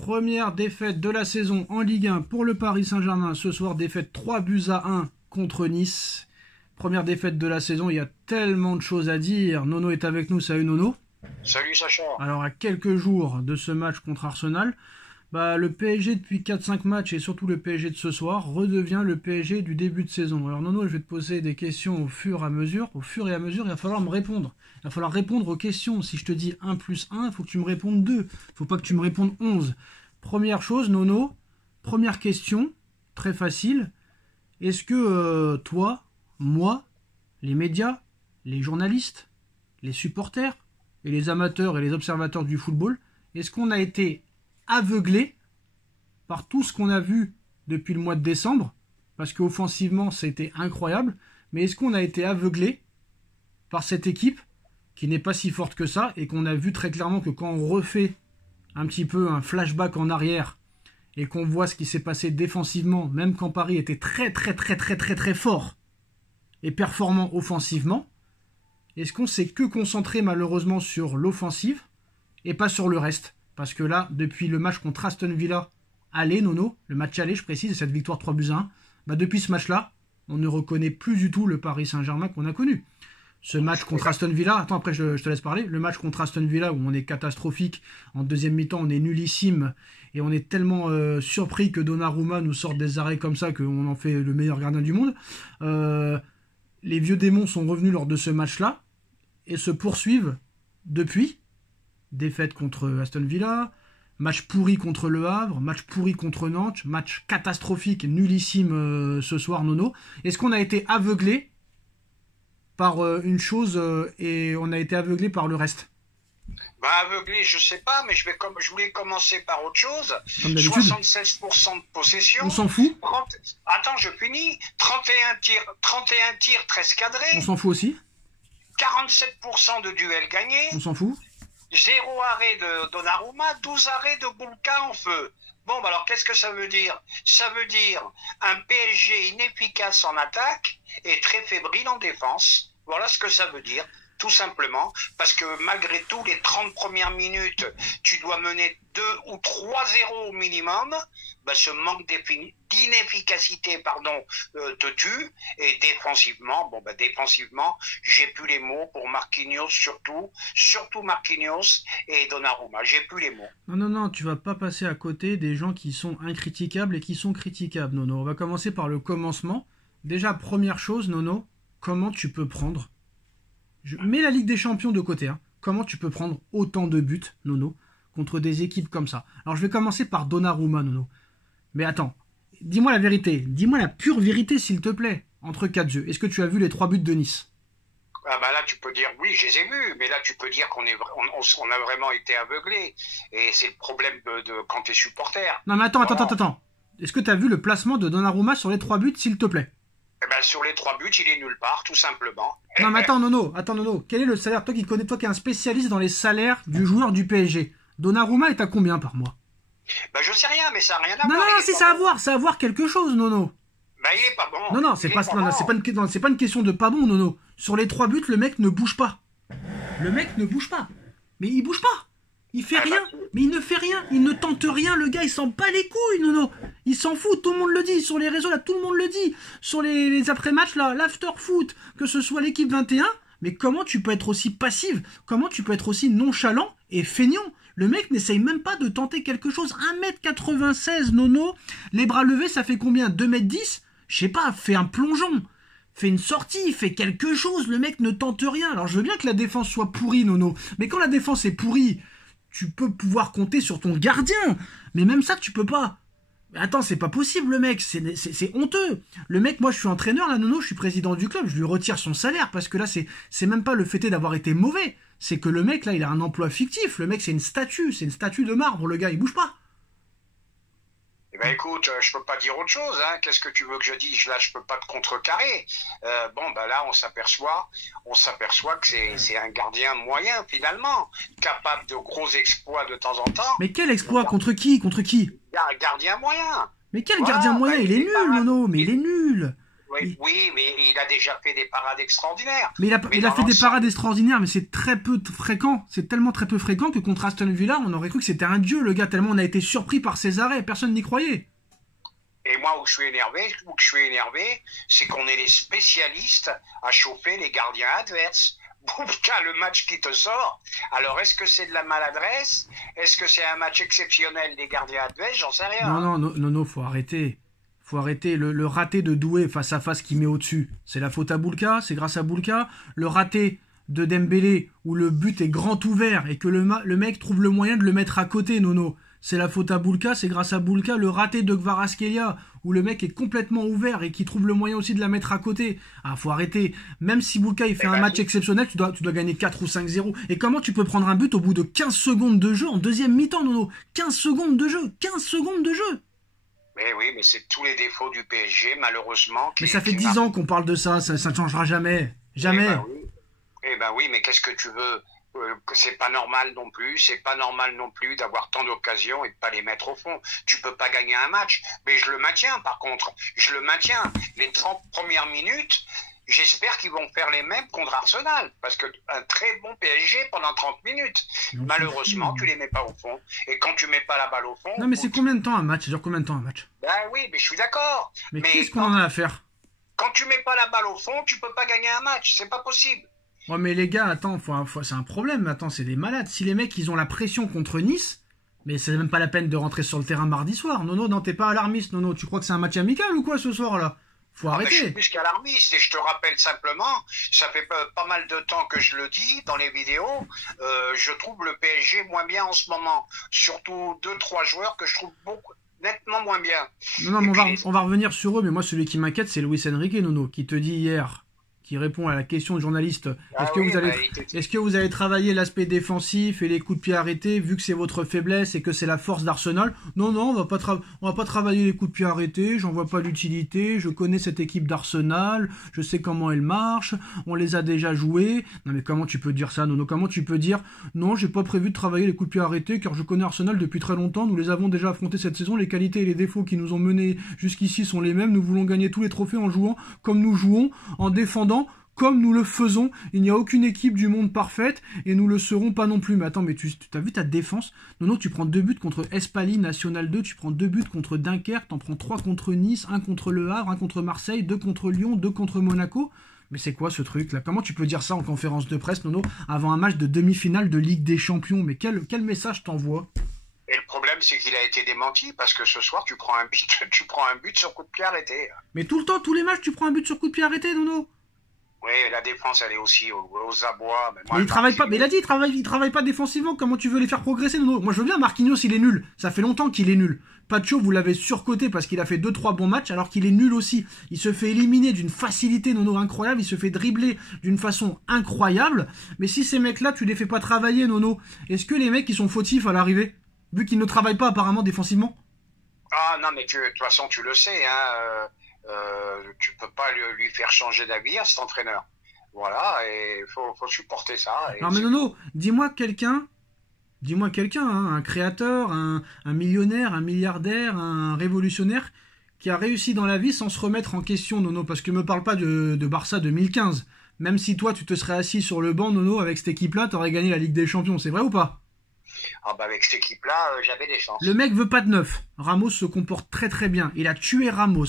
Première défaite de la saison en Ligue 1 pour le Paris Saint-Germain. Ce soir, défaite 3-1 contre Nice. Première défaite de la saison, il y a tellement de choses à dire. Nono est avec nous, salut Nono. Salut Sacha. Alors à quelques jours de ce match contre Arsenal, le PSG depuis 4-5 matchs et surtout le PSG de ce soir redevient le PSG du début de saison. Alors Nono, je vais te poser des questions au fur et à mesure, il va falloir me répondre. Il va falloir répondre aux questions. Si je te dis 1 + 1, il faut que tu me répondes 2. Il ne faut pas que tu me répondes 11. Première chose, Nono, première question, très facile. Est-ce que toi, moi, les médias, les journalistes, les supporters et les amateurs et les observateurs du football, est-ce qu'on a été aveuglés par tout ce qu'on a vu depuis le mois de décembre? Parce qu'offensivement, c'était incroyable. Mais est-ce qu'on a été aveuglés par cette équipe qui n'est pas si forte que ça et qu'on a vu très clairement que quand on refait un petit peu un flashback en arrière et qu'on voit ce qui s'est passé défensivement, même quand Paris était très fort et performant offensivement, est-ce qu'on s'est que concentré malheureusement sur l'offensive et pas sur le reste? Parce que là, depuis le match contre Aston Villa, aller Nono, le match aller, je précise, cette victoire 3-1, depuis ce match-là, on ne reconnaît plus du tout le Paris Saint-Germain qu'on a connu. Ce match contre Aston Villa, attends, après je te laisse parler, le match contre Aston Villa où on est catastrophique, en deuxième mi-temps on est nullissime, et on est tellement surpris que Donnarumma nous sorte des arrêts comme ça qu'on en fait le meilleur gardien du monde. Les vieux démons sont revenus lors de ce match-là, et se poursuivent depuis. Défaite contre Aston Villa, match pourri contre Le Havre, match pourri contre Nantes, match catastrophique, nullissime ce soir, Nono. Est-ce qu'on a été aveuglé par une chose et on a été aveuglé par le reste? Aveuglé, je sais pas, mais je voulais commencer par autre chose. Comme d'habitude. 76% de possession. On s'en fout. Attends, je finis. 31 tirs, 13 cadrés. On s'en fout aussi. 47% de duels gagnés. On s'en fout. 0 arrêt de Donnarumma, 12 arrêts de Boulka en feu. Bon, alors qu'est-ce que ça veut dire? Ça veut dire un PSG inefficace en attaque et très fébrile en défense. Voilà ce que ça veut dire, tout simplement. Parce que malgré tout, les 30 premières minutes, tu dois mener 2 ou 3-0 au minimum. Ce manque d'inefficacité te tue. Et défensivement, défensivement, j'ai plus les mots pour Marquinhos surtout Marquinhos et Donnarumma. J'ai plus les mots. Non, tu vas pas passer à côté des gens qui sont incritiquables et qui sont critiquables, Nono. On va commencer par le commencement. Déjà, première chose, Nono, comment tu peux prendre... Je mets la Ligue des Champions de côté, hein. Comment tu peux prendre autant de buts, Nono, contre des équipes comme ça? Alors, je vais commencer par Donnarumma, Nono. Mais attends, dis-moi la vérité, dis-moi la pure vérité, s'il te plaît, entre quatre yeux. Est-ce que tu as vu les 3 buts de Nice? Là, tu peux dire, oui, je les ai vus, mais là, tu peux dire qu'on a vraiment été aveuglés. Et c'est le problème de quand tu es supporter. Non, mais attends. Est-ce que tu as vu le placement de Donnarumma sur les 3 buts, s'il te plaît? Sur les 3 buts, il est nulle part, tout simplement. Non, mais attends, Nono. Quel est le salaire? Toi qui es un spécialiste dans les salaires du joueur du PSG. Donnarumma est à combien par mois? Je sais rien, mais ça n'a rien à voir. Non, si, ça a à voir quelque chose, Nono. Il est pas bon. Non, c'est pas une question de pas bon, Nono. Sur les 3 buts, le mec ne bouge pas. Mais il bouge pas. Il fait rien. Mais il ne fait rien. Il ne tente rien. Le gars, il s'en bat les couilles, Nono. Il s'en fout. Tout le monde le dit. Sur les réseaux, là, tout le monde le dit. Sur les après-matchs, là, l'after-foot, que ce soit l'équipe 21. Mais comment tu peux être aussi passif? Comment tu peux être aussi nonchalant et feignant? Le mec n'essaye même pas de tenter quelque chose. 1m96, Nono. Les bras levés, ça fait combien? 2m10? Je sais pas, fais un plongeon. Fais une sortie, fais quelque chose. Le mec ne tente rien. Alors, je veux bien que la défense soit pourrie, Nono. Mais quand la défense est pourrie, tu peux pouvoir compter sur ton gardien. Mais même ça, tu peux pas. Mais attends, c'est pas possible, le mec. C'est honteux. Le mec, moi, je suis entraîneur, là, Nono. Je suis président du club. Je lui retire son salaire parce que là, c'est même pas le fait d'avoir été mauvais. C'est que le mec, là, il a un emploi fictif. Le mec, c'est une statue. C'est une statue de marbre, le gars. Il bouge pas. Écoute, je peux pas dire autre chose, hein. Qu'est-ce que tu veux que je dise? Là, je peux pas te contrecarrer. Là, on s'aperçoit que c'est un gardien moyen, finalement, capable de gros exploits de temps en temps. Mais quel exploit? Contre qui? Un gardien moyen. Mais quel gardien moyen? Il est nul, Nono. Mais il est nul. Oui, mais il a déjà fait des parades extraordinaires. Mais il a fait des parades extraordinaires, mais c'est très peu fréquent. C'est tellement très peu fréquent que contre Aston Villa, on aurait cru que c'était un dieu, le gars, tellement on a été surpris par ses arrêts. Personne n'y croyait. Et moi, où je suis énervé, c'est qu'on est les spécialistes à chauffer les gardiens adverses. Boubka, le match qui te sort. Alors, est-ce que c'est de la maladresse? Est-ce que c'est un match exceptionnel des gardiens adverses? J'en sais rien. Non, faut arrêter. Faut arrêter le raté de Doué face à face qui met au-dessus. C'est la faute à Boulka, c'est grâce à Boulka. Le raté de Dembélé où le but est grand ouvert et que le mec trouve le moyen de le mettre à côté, Nono. C'est la faute à Boulka, c'est grâce à Boulka. Le raté de Kvaratskhelia où le mec est complètement ouvert et qui trouve le moyen aussi de la mettre à côté. Ah, faut arrêter. Même si Boulka il fait un match exceptionnel, tu dois gagner 4 ou 5-0. Et comment tu peux prendre un but au bout de 15 secondes de jeu en deuxième mi-temps, Nono? 15 secondes de jeu 15 secondes de jeu. Mais oui, mais c'est tous les défauts du PSG, malheureusement. Mais ça fait 10 ans qu'on parle de ça ne changera jamais. Jamais. Eh ben oui, mais qu'est-ce que tu veux? C'est pas normal non plus. C'est pas normal non plus d'avoir tant d'occasions et de pas les mettre au fond. Tu peux pas gagner un match. Mais je le maintiens, par contre. Je le maintiens. Les 30 premières minutes, j'espère qu'ils vont faire les mêmes contre Arsenal. Parce que un très bon PSG pendant 30 minutes. Malheureusement, tu les mets pas au fond. Et quand tu mets pas la balle au fond... Non, mais c'est combien de temps un match? Ça dure combien de temps un match? Ben oui, mais je suis d'accord. Mais qu'est-ce qu'on en a à faire? Quand tu mets pas la balle au fond, tu peux pas gagner un match. C'est pas possible. Ouais, mais les gars, attends, c'est un problème. Attends, c'est des malades. Si les mecs, ils ont la pression contre Nice, mais c'est même pas la peine de rentrer sur le terrain mardi soir. Non, t'es pas alarmiste, Nono. Tu crois que c'est un match amical ou quoi ce soir-là? Faut arrêter. Je suis plus qu'alarmiste et je te rappelle simplement, ça fait pas mal de temps que je le dis dans les vidéos, je trouve le PSG moins bien en ce moment. Surtout 2-3 joueurs que je trouve nettement moins bien. Non, mais on va revenir sur eux, mais moi celui qui m'inquiète, c'est Luis Enrique, Nono, qui te dit hier, qui répond à la question du journaliste, est-ce que vous allez travailler l'aspect défensif et les coups de pied arrêtés, vu que c'est votre faiblesse et que c'est la force d'Arsenal? Non, on va pas travailler les coups de pied arrêtés, j'en vois pas l'utilité, je connais cette équipe d'Arsenal, je sais comment elle marche, on les a déjà joués. Non mais comment tu peux dire ça, Nono? Comment tu peux dire, non, j'ai pas prévu de travailler les coups de pied arrêtés, car je connais Arsenal depuis très longtemps, nous les avons déjà affrontés cette saison, les qualités et les défauts qui nous ont menés jusqu'ici sont les mêmes, nous voulons gagner tous les trophées en jouant comme nous jouons, en défendant comme nous le faisons. Il n'y a aucune équipe du monde parfaite et nous le serons pas non plus. Mais attends, mais tu as vu ta défense? Non, tu prends 2 buts contre Espali, National 2, tu prends 2 buts contre Dunkerque, t'en prends 3 contre Nice, 1 contre Le Havre, 1 contre Marseille, 2 contre Lyon, 2 contre Monaco. Mais c'est quoi ce truc là? Comment tu peux dire ça en conférence de presse, Nono, avant un match de demi-finale de Ligue des Champions? Mais quel message t'envoies? Et le problème, c'est qu'il a été démenti, parce que ce soir, tu prends un but sur coup de pied arrêté. Mais tout le temps, tous les matchs, tu prends un but sur coup de pied arrêté, Nono? Oui, la défense, elle est aussi aux abois. Mais il travaille pas, mais il a dit, il travaille pas défensivement. Comment tu veux les faire progresser, Nono? Moi, je veux bien, Marquinhos, il est nul. Ça fait longtemps qu'il est nul. Pacho, vous l'avez surcoté parce qu'il a fait 2-3 bons matchs, alors qu'il est nul aussi. Il se fait éliminer d'une facilité, Nono, incroyable. Il se fait dribbler d'une façon incroyable. Mais si ces mecs-là, tu les fais pas travailler, Nono, est-ce que les mecs, ils sont fautifs à l'arrivée? Vu qu'ils ne travaillent pas apparemment défensivement? Ah non, mais de toute façon, tu le sais, hein. Tu peux pas lui faire changer d'avis à cet entraîneur. Voilà, et faut supporter ça. Non mais Nono, dis-moi quelqu'un, hein, un créateur, un millionnaire, un milliardaire, un révolutionnaire qui a réussi dans la vie sans se remettre en question, Nono, parce que me parle pas de Barça 2015. Même si toi tu te serais assis sur le banc, Nono, avec cette équipe-là, t'aurais gagné la Ligue des Champions, c'est vrai ou pas? Ah bah avec cette équipe-là, j'avais des chances. Le mec veut pas de neuf. Ramos se comporte très très bien. Il a tué Ramos.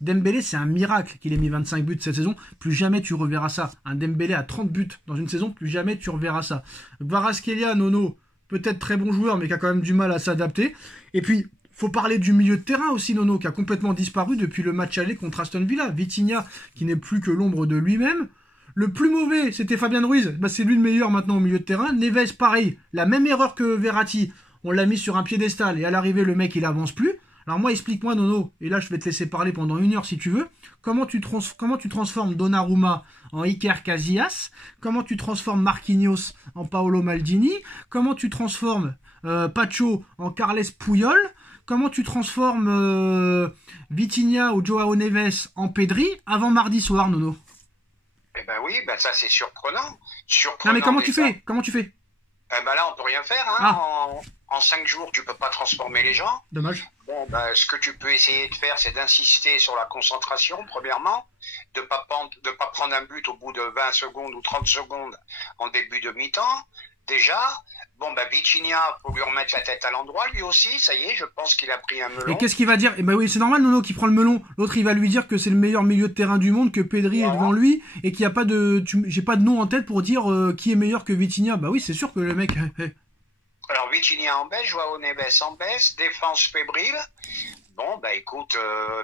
Dembélé, c'est un miracle qu'il ait mis 25 buts cette saison. Plus jamais tu reverras ça. Un Dembélé à 30 buts dans une saison, plus jamais tu reverras ça. Kvaratskhelia, Nono, peut-être très bon joueur, mais qui a quand même du mal à s'adapter. Et puis, faut parler du milieu de terrain aussi, Nono, qui a complètement disparu depuis le match aller contre Aston Villa. Vitinha, qui n'est plus que l'ombre de lui-même. Le plus mauvais, c'était Fabien Ruiz. Bah, c'est lui le meilleur maintenant au milieu de terrain. Neves, pareil. La même erreur que Verratti. On l'a mis sur un piédestal et à l'arrivée, le mec, il avance plus. Alors moi, explique-moi, Nono, et là je vais te laisser parler pendant 1 heure si tu veux, comment tu transformes Donnarumma en Iker Casillas, comment tu transformes Marquinhos en Paolo Maldini, comment tu transformes Pacho en Carles Puyol, comment tu transformes Vitinha ou Joao Neves en Pedri avant mardi soir, Nono? Eh ben oui, ça c'est surprenant. Non mais comment tu fais? Eh ben là, on peut rien faire. Hein. Ah. En 5 jours, tu peux pas transformer les gens. Dommage. Bon, ben, ce que tu peux essayer de faire, c'est d'insister sur la concentration, premièrement, de pas prendre un but au bout de 20 secondes ou 30 secondes en début de mi-temps. Déjà, bon, ben, Vitinha, faut lui remettre la tête à l'endroit, lui aussi, ça y est, je pense qu'il a pris un melon. Et qu'est-ce qu'il va dire? Eh ben oui, c'est normal, Nono, qui prend le melon. L'autre, il va lui dire que c'est le meilleur milieu de terrain du monde, que Pedri est devant lui, et qu'il n'y a pas de, j'ai pas de nom en tête pour dire qui est meilleur que Vitinha. Bah oui, c'est sûr que le mec. Alors, Vitinha en baisse, Joao Neves en baisse, défense fébrile. Bon, bah écoute,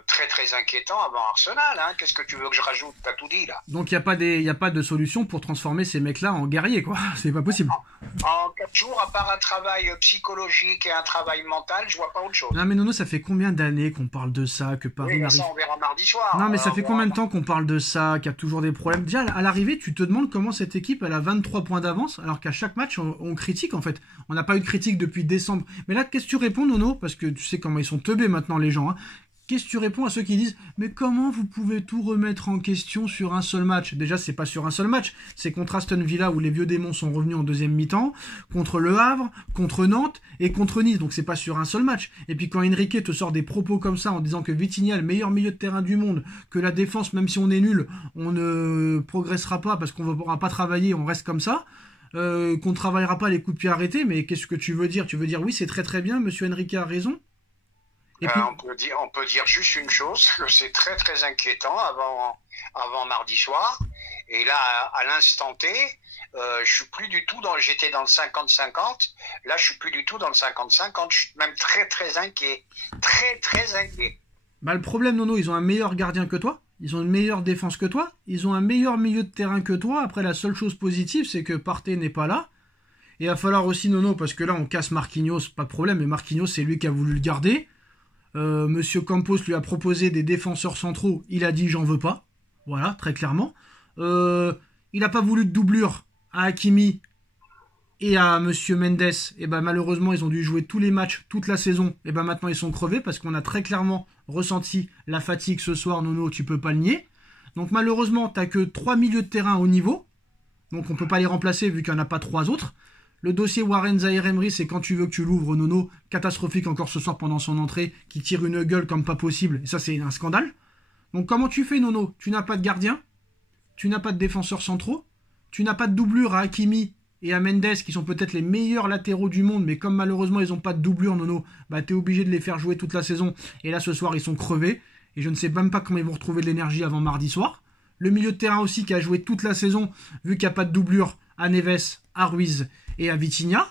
très très inquiétant avant Arsenal. Hein. Qu'est-ce que tu veux que je rajoute? T'as tout dit là. Donc il y a pas de solution pour transformer ces mecs-là en guerriers, quoi. C'est pas possible. En 4 jours, à part un travail psychologique et un travail mental, je vois pas autre chose. Non mais Nono, ça fait combien d'années qu'on parle de ça, que Paris Oui, n'arrive... ça on verra mardi soir. Non mais ça fait combien de temps qu'on parle de ça, qu'il y a toujours des problèmes? Déjà, à l'arrivée, tu te demandes comment cette équipe, elle a 23 points d'avance, alors qu'à chaque match, on critique en fait. On n'a pas eu de critique depuis décembre. Mais là, qu'est-ce que tu réponds, Nono? Parce que tu sais comment ils sont teubés maintenant, les gens, hein. Qu'est-ce que tu réponds à ceux qui disent « Mais comment vous pouvez tout remettre en question sur un seul match ?» Déjà, c'est pas sur un seul match. C'est contre Aston Villa où les vieux démons sont revenus en deuxième mi-temps, contre Le Havre, contre Nantes et contre Nice. Donc c'est pas sur un seul match. Et puis quand Enrique te sort des propos comme ça en disant que Vitinha est le meilleur milieu de terrain du monde, que la défense, même si on est nul, on ne progressera pas parce qu'on ne pourra pas travailler, on reste comme ça. Qu'on ne travaillera pas les coups de pied arrêtés, mais qu'est-ce que tu veux dire? Tu veux dire oui, c'est très très bien, monsieur Enrique a raison? Et puis... on peut dire juste une chose, que c'est très très inquiétant avant mardi soir. Et là, à l'instant T, je suis plus du tout j'étais dans le 50-50. Là, je suis plus du tout dans le 50-50. Je suis même très très inquiet. Très très inquiet. Bah, le problème, Nono, ils ont un meilleur gardien que toi. Ils ont une meilleure défense que toi. Ils ont un meilleur milieu de terrain que toi. Après, la seule chose positive, c'est que Partey n'est pas là. Et il va falloir aussi, Nono, parce que là, on casse Marquinhos, pas de problème. Mais Marquinhos, c'est lui qui a voulu le garder. Monsieur Campos lui a proposé des défenseurs centraux, il a dit j'en veux pas, voilà, très clairement. Il n'a pas voulu de doublure à Hakimi et à Monsieur Mendes, et ben malheureusement ils ont dû jouer tous les matchs, toute la saison, et ben maintenant ils sont crevés parce qu'on a très clairement ressenti la fatigue ce soir, Nono, tu peux pas le nier. Donc malheureusement t'as que 3 milieux de terrain au niveau, donc on peut pas les remplacer vu qu'il n'y en a pas 3 autres. Le dossier Warren Zaïre-Emery, c'est quand tu veux que tu l'ouvres, Nono, catastrophique encore ce soir pendant son entrée, qui tire une gueule comme pas possible, et ça c'est un scandale. Donc comment tu fais, Nono? Tu n'as pas de gardien, tu n'as pas de défenseurs centraux, tu n'as pas de doublure à Hakimi et à Mendes, qui sont peut-être les meilleurs latéraux du monde, mais comme malheureusement ils n'ont pas de doublure, Nono, bah t'es obligé de les faire jouer toute la saison, et là ce soir ils sont crevés, et je ne sais même pas comment ils vont retrouver de l'énergie avant mardi soir. Le milieu de terrain aussi qui a joué toute la saison, vu qu'il n'y a pas de doublure, à Neves, à Ruiz et à Vitinha.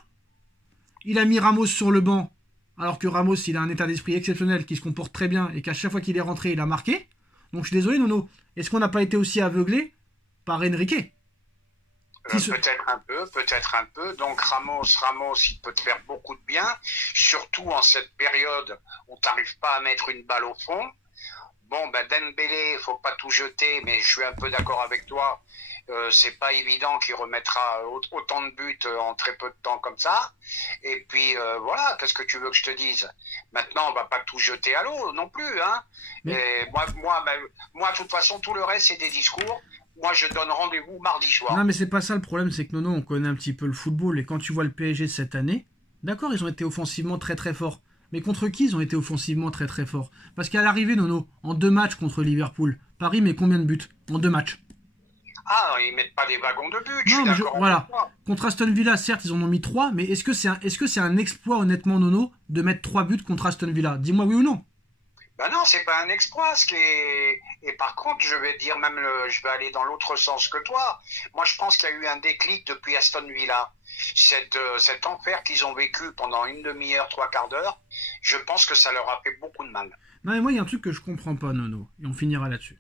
Il a mis Ramos sur le banc, alors que Ramos, il a un état d'esprit exceptionnel, qui se comporte très bien, et qu'à chaque fois qu'il est rentré, il a marqué. Donc je suis désolé, Nono. Est-ce qu'on n'a pas été aussi aveuglé par Enrique? Peut-être un peu. Donc Ramos, il peut te faire beaucoup de bien, surtout en cette période où tu n'arrives pas à mettre une balle au fond. Bon, ben Dembélé, faut pas tout jeter, mais je suis un peu d'accord avec toi. C'est pas évident qu'il remettra autant de buts en très peu de temps comme ça. Et puis voilà, qu'est-ce que tu veux que je te dise? Maintenant, on va pas tout jeter à l'eau non plus, hein. Mais... Et moi, de toute façon, tout le reste c'est des discours. Moi, je donne rendez-vous mardi soir. Non, mais c'est pas ça le problème, c'est que Nono, on connaît un petit peu le football, et quand tu vois le PSG cette année, d'accord, ils ont été offensivement très très forts. Mais contre qui ils ont été offensivement très très forts? Parce qu'à l'arrivée, Nono, en 2 matchs contre Liverpool, Paris met combien de buts en 2 matchs? Ah, ils mettent pas des wagons de buts, non, mais voilà. Contre Aston Villa, certes, ils en ont mis 3, mais est-ce que c'est un exploit, honnêtement, Nono, de mettre 3 buts contre Aston Villa? Dis-moi oui ou non. Ben non, c'est pas un exploit. Et par contre, je vais dire même, je vais aller dans l'autre sens que toi. Moi, je pense qu'il y a eu un déclic depuis Aston Villa. Cet enfer qu'ils ont vécu pendant une demi-heure, 3/4 d'heure, je pense que ça leur a fait beaucoup de mal. Non, mais moi, il y a un truc que je comprends pas, Nono, et on finira là-dessus.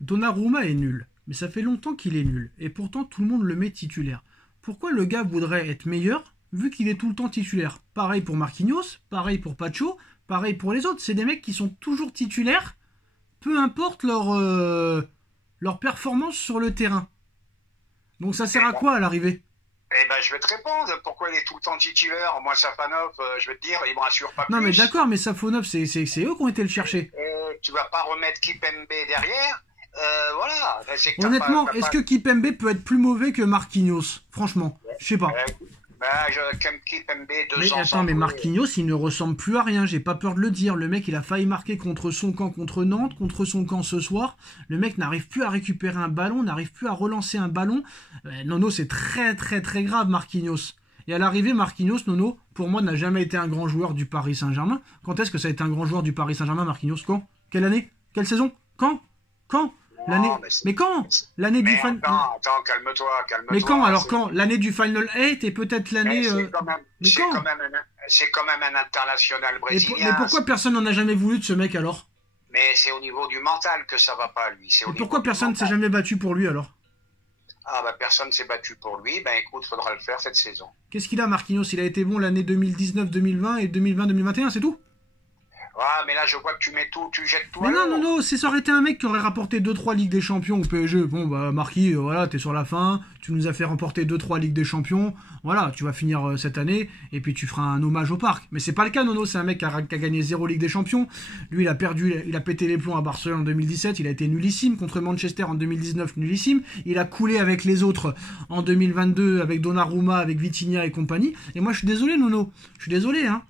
Donnarumma est nul, mais ça fait longtemps qu'il est nul, et pourtant tout le monde le met titulaire. Pourquoi le gars voudrait être meilleur, vu qu'il est tout le temps titulaire? Pareil pour Marquinhos, pareil pour Pacho, pareil pour les autres. C'est des mecs qui sont toujours titulaires, peu importe leur performance sur le terrain. Donc ça sert à quoi à l'arrivée? Eh ben, je vais te répondre. Pourquoi il est tout le temps titulaire? Moi, Safanov, je vais te dire, il me rassure pas plus. Non, mais d'accord, mais Safanov, c'est eux qui ont été le chercher. Tu vas pas remettre Kipembe derrière. Voilà. Honnêtement, est-ce que Kipembe peut être plus mauvais que Marquinhos? Franchement, je sais pas. Kempembe, 2 Mais ans attends, sans mais jouer. Marquinhos, il ne ressemble plus à rien, j'ai pas peur de le dire. Le mec, il a failli marquer contre son camp, contre Nantes, contre son camp ce soir. Le mec n'arrive plus à récupérer un ballon, n'arrive plus à relancer un ballon. Nono, c'est très très très grave, Marquinhos. Et à l'arrivée, Marquinhos, Nono, pour moi, n'a jamais été un grand joueur du Paris Saint-Germain. Quand est-ce que ça a été un grand joueur du Paris Saint-Germain, Marquinhos? Quand? Quelle année? Quelle saison? Quand? L'année. Non, Mais quand? L'année du Mais final. attends, calme-toi. Mais quand? Alors quand? L'année du Final 8 et peut-être l'année. C'est quand même, Mais c'est quand? quand même un international Mais brésilien. pourquoi personne n'en a jamais voulu de ce mec alors? Mais c'est au niveau du mental que ça va pas, lui. Et pourquoi personne ne s'est jamais battu pour lui alors? Ah bah personne s'est battu pour lui. Ben écoute, faudra le faire cette saison. Qu'est-ce qu'il a, Marquinhos? Il a été bon l'année 2019-2020 et 2020-2021, c'est tout? Ah, mais là, je vois que tu mets tout, tu jettes tout. Mais non, ça aurait été un mec qui aurait rapporté 2-3 Ligues des Champions au PSG. Bon, bah, Marquis, voilà, t'es sur la fin, tu nous as fait remporter 2-3 Ligues des Champions, voilà, tu vas finir cette année, et puis tu feras un hommage au parc. Mais c'est pas le cas, Nono, c'est un mec qui a gagné 0 Ligue des Champions. Lui, il a pété les plombs à Barcelone en 2017, il a été nullissime contre Manchester en 2019, nullissime. Il a coulé avec les autres en 2022, avec Donnarumma, avec Vitinha et compagnie. Et moi, je suis désolé, Nono, je suis désolé, hein.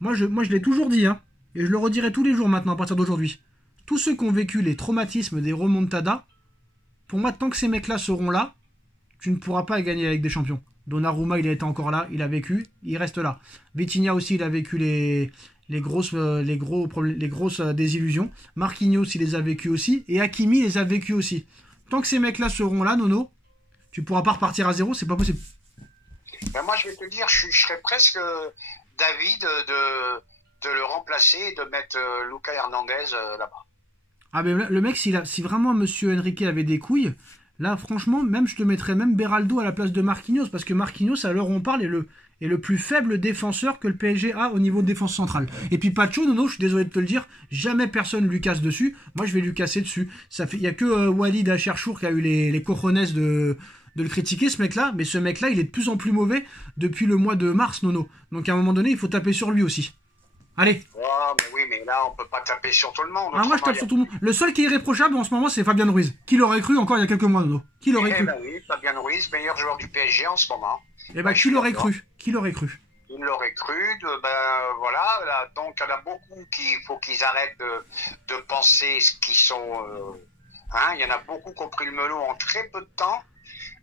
Moi, je l'ai toujours dit, hein. Et je le redirai tous les jours maintenant à partir d'aujourd'hui. Tous ceux qui ont vécu les traumatismes des remontadas, pour moi, tant que ces mecs-là seront là, tu ne pourras pas gagner avec des champions. Donnarumma, il a été encore là, il a vécu, il reste là. Vitinha aussi, il a vécu les grosses désillusions. Marquinhos, il les a vécu aussi. Et Hakimi les a vécu aussi. Tant que ces mecs-là seront là, Nono, tu pourras pas repartir à zéro, c'est pas possible. Ben moi, je vais te dire, je serais presque d'avis de le remplacer et de mettre Lucas Hernandez là-bas. Ah ben le mec, si vraiment Monsieur Enrique avait des couilles, là franchement, même je te mettrais même Beraldo à la place de Marquinhos, parce que Marquinhos, à l'heure où on parle, est le plus faible défenseur que le PSG a au niveau de défense centrale. Et puis Pacho, Nono, je suis désolé de te le dire, jamais personne lui casse dessus. Moi, je vais lui casser dessus. Il y a que Walid Acharchour qui a eu les cojones de le critiquer, ce mec-là, mais ce mec-là, il est de plus en plus mauvais depuis le mois de mars, Nono. Donc à un moment donné, il faut taper sur lui aussi. Allez. Oh, mais oui, mais là, on peut pas taper sur tout le monde. Ah, moi, je tape sur tout le monde. Le seul qui est irréprochable en ce moment, c'est Fabien Ruiz. Qui l'aurait cru encore il y a quelques mois, Nono? Qui l'aurait cru? Ben oui, Fabien Ruiz, meilleur joueur du PSG en ce moment. Eh ben, qui l'aurait cru? Qui l'aurait cru? Il l'aurait cru. Voilà. Là, donc, il y en a beaucoup qu'il faut qu'ils arrêtent de penser ce qu'ils sont. Il y en a beaucoup qui ont pris le melon en très peu de temps.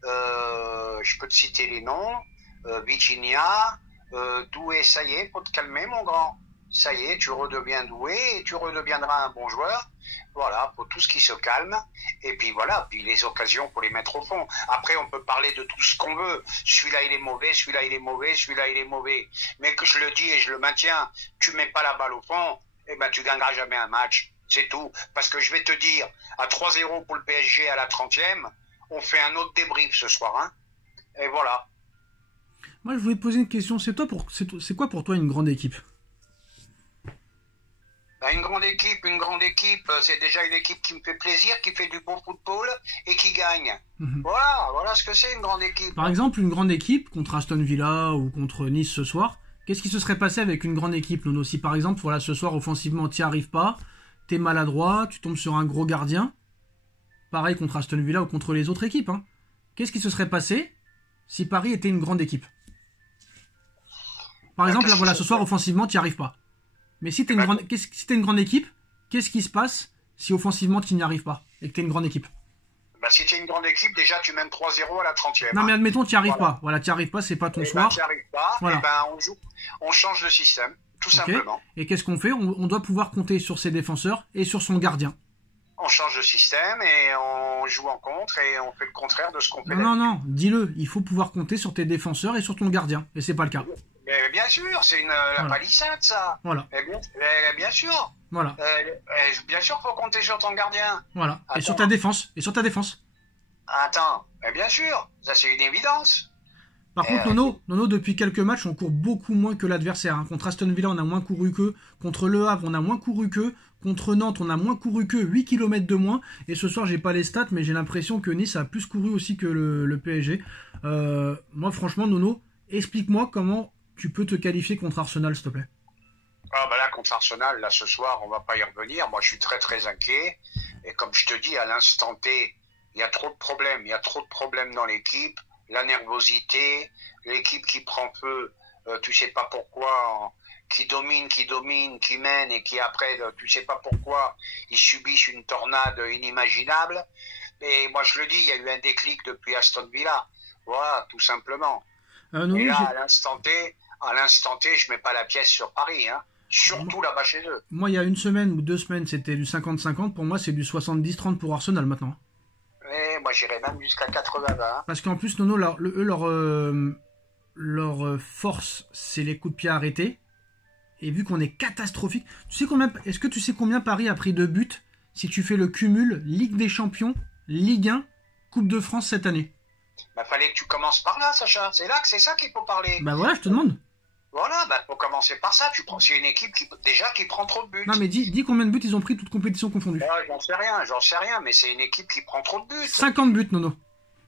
Je peux te citer les noms. Vitinha, Doué, ça y est, faut te calmer, mon grand. Ça y est, tu redeviens doué et tu redeviendras un bon joueur. Voilà, faut tout ce qui se calme. Et puis voilà, puis les occasions, faut les mettre au fond. Après, on peut parler de tout ce qu'on veut. Celui-là, il est mauvais, celui-là, il est mauvais, celui-là, il est mauvais. Mais que je le dis et je le maintiens, tu mets pas la balle au fond, eh ben, tu gagneras jamais un match. C'est tout. Parce que je vais te dire, à 3-0 pour le PSG à la 30e, on fait un autre débrief ce soir, hein. Et voilà. Moi, je voulais te poser une question. C'est quoi pour toi une grande équipe? Une grande équipe, c'est déjà une équipe qui me fait plaisir, qui fait du bon football et qui gagne. Voilà ce que c'est une grande équipe. Par exemple, une grande équipe contre Aston Villa ou contre Nice ce soir, qu'est-ce qui se serait passé avec une grande équipe, Nono? Si par exemple, voilà, ce soir, offensivement, t'y arrives pas, t'es maladroit, tu tombes sur un gros gardien, pareil contre Aston Villa ou contre les autres équipes, hein. Qu'est-ce qui se serait passé si Paris était une grande équipe? Par exemple, là, voilà, ce soir, offensivement, t'y arrives pas. Mais si t'es une grande équipe, qu'est-ce qui se passe si offensivement tu n'y arrives pas et que t'es une grande équipe? Si t'es une grande équipe, déjà tu mènes 3-0 à la 30e. Non mais admettons tu n'y arrives pas. Voilà, tu n'y arrives pas, c'est pas ton soir. Tu n'y arrives pas, voilà. On change de système, tout simplement. Et qu'est-ce qu'on fait? On doit pouvoir compter sur ses défenseurs et sur son gardien. On change de système et on joue en contre et on fait le contraire de ce qu'on fait. Non, dis-le, il faut pouvoir compter sur tes défenseurs et sur ton gardien. Et c'est pas le cas. Mais bien sûr, c'est la palissade, ça. Voilà. Bien sûr. Voilà. Bien sûr, faut compter sur ton gardien. Voilà. Attends. Et sur ta défense. Attends, mais bien sûr, ça c'est une évidence. Par contre, Nono, depuis quelques matchs, on court beaucoup moins que l'adversaire. Hein. Contre Aston Villa, on a moins couru qu'eux. Contre Le Havre, on a moins couru qu'eux. Contre Nantes, on a moins couru qu'eux, 8 km de moins. Et ce soir, j'ai pas les stats, mais j'ai l'impression que Nice a plus couru aussi que le PSG. Moi, franchement, Nono, explique-moi comment tu peux te qualifier contre Arsenal, s'il te plaît. Là, contre Arsenal, là, ce soir, on va pas y revenir. Moi, je suis très, très inquiet. Et comme je te dis, à l'instant T, il y a trop de problèmes. Il y a trop de problèmes dans l'équipe. la nervosité, l'équipe qui prend feu, tu sais pas pourquoi, qui domine, qui mène et qui après, tu sais pas pourquoi, ils subissent une tornade inimaginable. Et moi je le dis, il y a eu un déclic depuis Aston Villa. Voilà, tout simplement. Et là, à l'instant T, je mets pas la pièce sur Paris, hein. Surtout là-bas chez eux. Moi, il y a 1 semaine ou 2 semaines, c'était du 50-50. Pour moi, c'est du 70-30 pour Arsenal maintenant. Et moi, j'irais même jusqu'à 80-20. Parce qu'en plus, Nono, leur force, c'est les coups de pied arrêtés. Et vu qu'on est catastrophique, est-ce que tu sais combien Paris a pris de buts si tu fais le cumul Ligue des Champions, Ligue 1, Coupe de France cette année? Bah, fallait que tu commences par là, Sacha. C'est ça qu'il faut parler. Bah voilà, je te demande. Voilà, faut commencer par ça. C'est une équipe qui prend trop de buts. Non, mais dis combien de buts ils ont pris, toutes compétitions confondues. J'en sais rien, mais c'est une équipe qui prend trop de buts. 50 buts, Nono.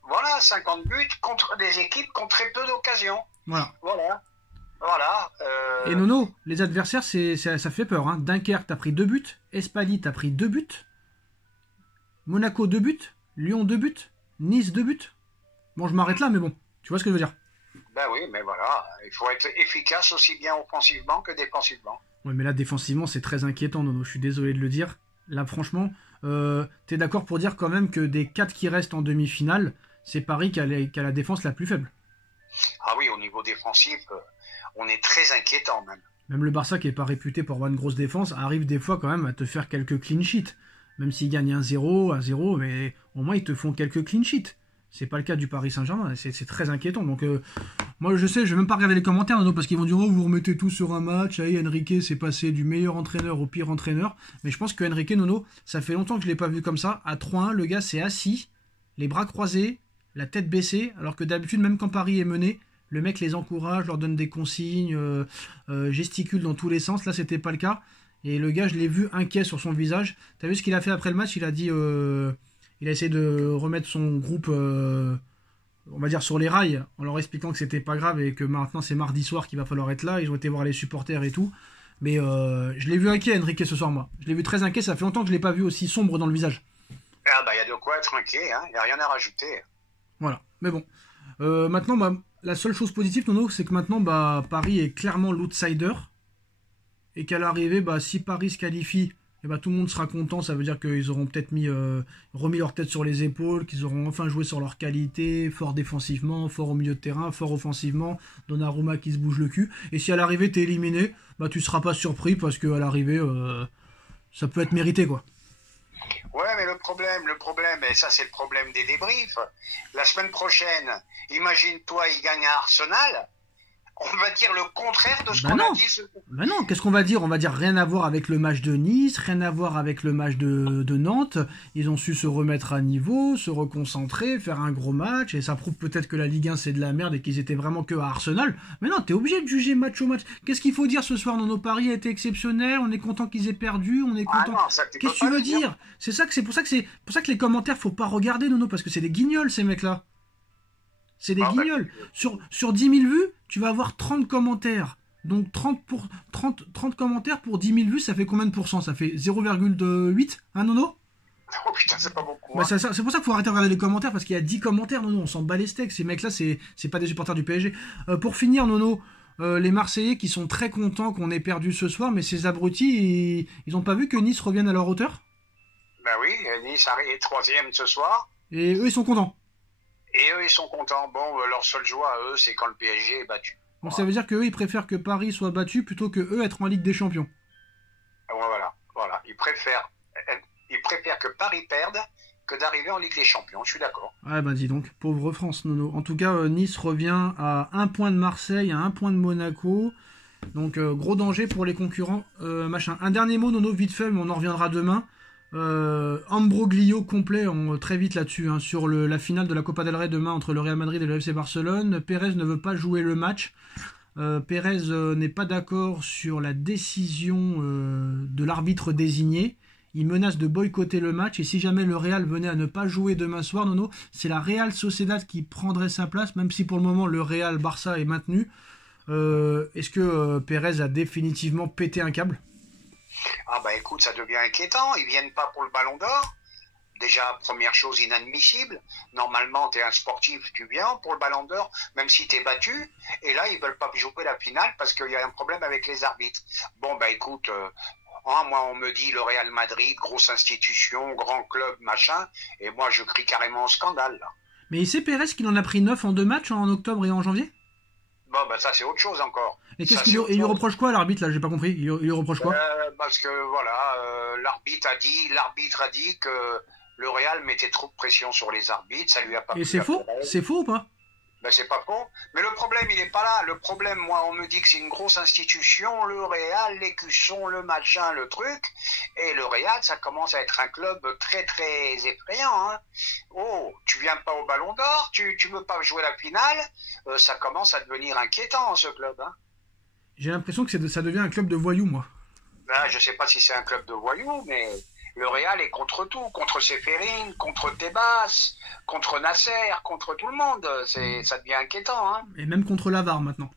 Voilà, 50 buts contre des équipes qui ont très peu d'occasions. Voilà. Et Nono, les adversaires, ça fait peur. Hein. Dunkerque, t'as pris 2 buts. Espali, t'as pris 2 buts. Monaco, 2 buts. Lyon, 2 buts. Nice, 2 buts. Bon, je m'arrête là, mais bon, tu vois ce que je veux dire. Ben oui, mais voilà, il faut être efficace aussi bien offensivement que défensivement. Ouais, mais là, défensivement, c'est très inquiétant, Nono. Je suis désolé de le dire. Là, franchement, t'es d'accord pour dire quand même que des 4 qui restent en demi-finale, c'est Paris qui a la défense la plus faible. Ah oui, au niveau défensif, on est très inquiétant même. Même le Barça, qui n'est pas réputé pour avoir une grosse défense, arrive des fois quand même à te faire quelques clean sheets. Même s'ils gagnent 1-0, mais au moins ils te font quelques clean sheets. C'est pas le cas du Paris Saint-Germain, c'est très inquiétant. Donc moi je sais, je vais même pas regarder les commentaires, Nono, parce qu'ils vont dire oh vous remettez tout sur un match, allez Enrique c'est passé du meilleur entraîneur au pire entraîneur. Mais je pense que Enrique, Nono, ça fait longtemps que je l'ai pas vu comme ça. À 3-1, le gars s'est assis, les bras croisés, la tête baissée, alors que d'habitude même quand Paris est mené, le mec les encourage, leur donne des consignes, gesticule dans tous les sens. Là c'était pas le cas. Et le gars je l'ai vu inquiet sur son visage. T'as vu ce qu'il a fait après le match? Il a dit il a essayé de remettre son groupe, on va dire, sur les rails, en leur expliquant que c'était pas grave et que maintenant c'est mardi soir qu'il va falloir être là. Ils ont été voir les supporters et tout. Mais je l'ai vu inquiet, Enrique, ce soir, moi. Je l'ai vu très inquiet, ça fait longtemps que je l'ai pas vu aussi sombre dans le visage. Ah bah, il y a de quoi être inquiet, hein. Il n'y a rien à rajouter. Voilà, mais bon. Maintenant, la seule chose positive, Nono, c'est que maintenant, Paris est clairement l'outsider. Et qu'à l'arrivée, si Paris se qualifie, tout le monde sera content. Ça veut dire qu'ils auront peut-être remis leur tête sur les épaules, qu'ils auront enfin joué sur leur qualité, fort défensivement, fort au milieu de terrain, fort offensivement, Donnarumma qui se bouge le cul. Et si à l'arrivée t'es éliminé, tu seras pas surpris parce qu'à l'arrivée, ça peut être mérité, quoi. Ouais, mais le problème, et ça c'est le problème des débriefs, la semaine prochaine, imagine-toi, il gagne à Arsenal. On va dire le contraire de ce qu'on a dit. Non, qu'est-ce qu'on va dire? On va dire rien à voir avec le match de Nice, rien à voir avec le match de Nantes. Ils ont su se remettre à niveau, se reconcentrer, faire un gros match. Et ça prouve peut-être que la Ligue 1 c'est de la merde et qu'ils étaient vraiment que à Arsenal. Mais non, t'es obligé de juger match au match. Qu'est-ce qu'il faut dire ce soir? Nos paris a été exceptionnel. On est content qu'ils aient perdu. On est content. Qu'est-ce que tu veux dire? C'est pour ça que les commentaires faut pas regarder, Nono, parce que c'est des guignols ces mecs-là. C'est des guignols. Sur 10 000 vues, tu vas avoir 30 commentaires. Donc 30 commentaires pour 10 000 vues, ça fait combien de pourcents? Ça fait 0,8, hein, Nono? Oh putain, c'est pas beaucoup. Hein. C'est pour ça qu'il faut arrêter de regarder les commentaires, parce qu'il y a 10 commentaires, Nono, on s'en bat les steaks. Ces mecs-là, c'est pas des supporters du PSG. Pour finir, Nono, les Marseillais qui sont très contents qu'on ait perdu ce soir, mais ces abrutis, ils ont pas vu que Nice revienne à leur hauteur? Ben oui, Nice est 3e ce soir. Et eux, ils sont contents. Et eux, ils sont contents. Bon, leur seule joie à eux, c'est quand le PSG est battu. Donc ça veut dire qu'eux, ils préfèrent que Paris soit battu plutôt que eux être en Ligue des Champions. Voilà. Ils préfèrent que Paris perde que d'arriver en Ligue des Champions. Je suis d'accord. Ah dis donc, pauvre France, Nono. En tout cas, Nice revient à 1 point de Marseille, à 1 point de Monaco. Donc gros danger pour les concurrents. Un dernier mot, Nono, vite fait, mais on en reviendra demain. Ambroglio complet très vite là-dessus, hein, sur la finale de la Copa del Rey demain entre le Real Madrid et le FC Barcelone. Pérez ne veut pas jouer le match. Pérez n'est pas d'accord sur la décision de l'arbitre désigné. Il menace de boycotter le match, et si jamais le Real venait à ne pas jouer demain soir, Nono, c'est la Real Sociedad qui prendrait sa place, même si pour le moment le Real Barça est maintenu. Est-ce que Pérez a définitivement pété un câble? Ah bah écoute, ça devient inquiétant. Ils viennent pas pour le Ballon d'Or. Déjà, première chose inadmissible. Normalement, tu es un sportif, tu viens pour le Ballon d'Or, même si tu es battu. Et là, ils veulent pas jouer la finale parce qu'il y a un problème avec les arbitres. Bon, bah écoute, moi, on me dit le Real Madrid, grosse institution, grand club, machin. Et moi, je crie carrément au scandale, là. Mais il sait Pérez qu'il en a pris 9 en 2 matchs en octobre et en janvier? Bon, bah ça, c'est autre chose encore. Et qu'est-ce qu'il lui reproche quoi à l'arbitre, là? J'ai pas compris. Il lui reproche quoi? Parce que, voilà, l'arbitre a dit que le Real mettait trop de pression sur les arbitres, ça lui a pas plu. Et c'est faux? C'est faux ou pas? Ben, c'est pas faux. Mais le problème, il n'est pas là. Le problème, moi, on me dit que c'est une grosse institution, le Real, l'écusson, le machin, le truc. Et le Real, ça commence à être un club très, très effrayant. Hein. Oh, tu viens pas au Ballon d'Or, tu veux pas jouer la finale, ça commence à devenir inquiétant, ce club. Hein. J'ai l'impression que ça devient un club de voyous, moi. Ben, je sais pas si c'est un club de voyous, mais le Real est contre tout, contre Séphérine, contre Tebas, contre Nasser, contre tout le monde. Ça devient inquiétant. Hein. Et même contre l'Avar maintenant.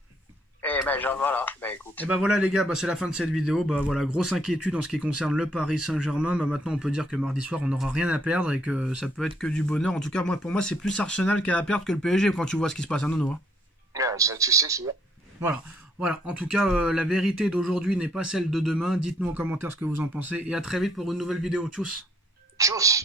Et ben voilà, écoute. Et ben voilà les gars, c'est la fin de cette vidéo. Voilà, grosse inquiétude en ce qui concerne le Paris Saint-Germain. Maintenant on peut dire que mardi soir on n'aura rien à perdre et que ça peut être que du bonheur. En tout cas pour moi c'est plus Arsenal qui a à perdre que le PSG quand tu vois ce qui se passe à Nono. Hein. C'est sûr. Voilà, en tout cas, la vérité d'aujourd'hui n'est pas celle de demain. Dites-nous en commentaire ce que vous en pensez. Et à très vite pour une nouvelle vidéo. Tchuss. Tchuss.